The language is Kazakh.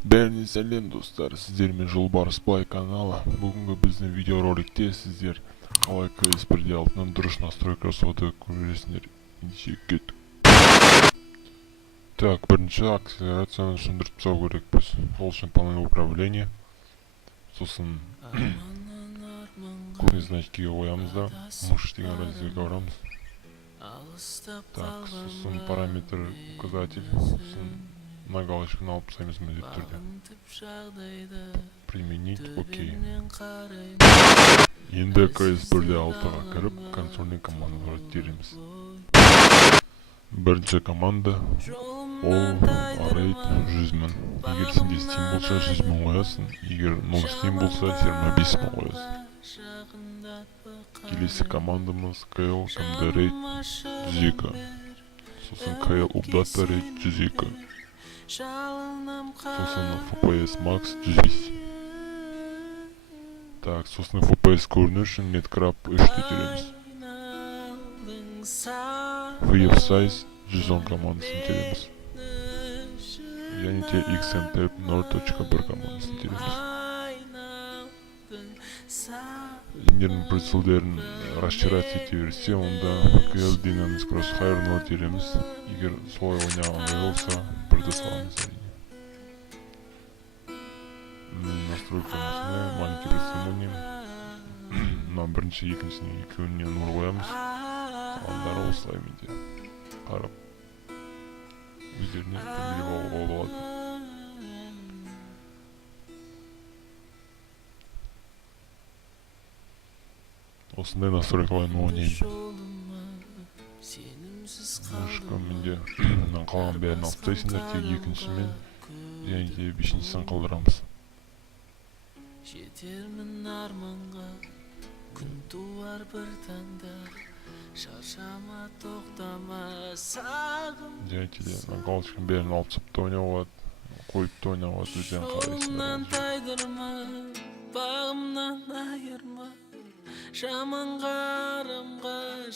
Бәріне сәлем достар, сіздермен Жолбарыс Бай каналы. Бүгінгі біздің видеороликте сіздер қалай CS1-де алтының дұрыс настройка жасауды көресіңдер. Кеттік. Так, бірінші акселерацияны түсіндіріп тастау керекпіз. Ол үшін панель управления. Сосын көне значкиге қоямыз да, мыш деген разделге барамыз. Так, сосын параметр указатель, сосын на галочканы алып тастаймыз міндетті түрде. Применить, окей. Енді CS1-де алтыға кіріп, консольный командаларды тереміз. Бірінші команда ол array 100.000. Егер сенде Steam болса 100.000 қоясың, егер non Steam болса 25.000 қоясың. Келесі командамыз KL MD rate 102. Сосын KL update rate 102. Сосын FPS max 105. Так, сосын FPS көріну үшін netcrap 3-ті тереміз. Wave size 110 командасын тереміз. Және те xmtab 0.1 командасын тереміз. Ендердің прицелдерін расширять ете берсе, онда KL Dynamics Crosshair тереміз. Егер солай ойнағандай болса, бірді саламыз әрине. Настройкамызды маленький представлением. Бірінші, екіншісіне екеуіне нұр қоямыз. Қалғандары осылай менде қарап өздеріне біліп алуға болады. Осындай настройкалармен ойнаймын. Мышқа менде қалған бәрін алып тастайсыңдар, тек екіншімен және де бесіншісін қалдырамыз. Жетермін арманға, күн туар бір таңда, шаршама тоқтама сағым. Және де галочканың бәрін алып тастап та ойнауға болады, қойып та ойнауға болады, өздерің қарайсыңдар. Жолымнан тайдырма, бағымнан айырма, жаман қарымға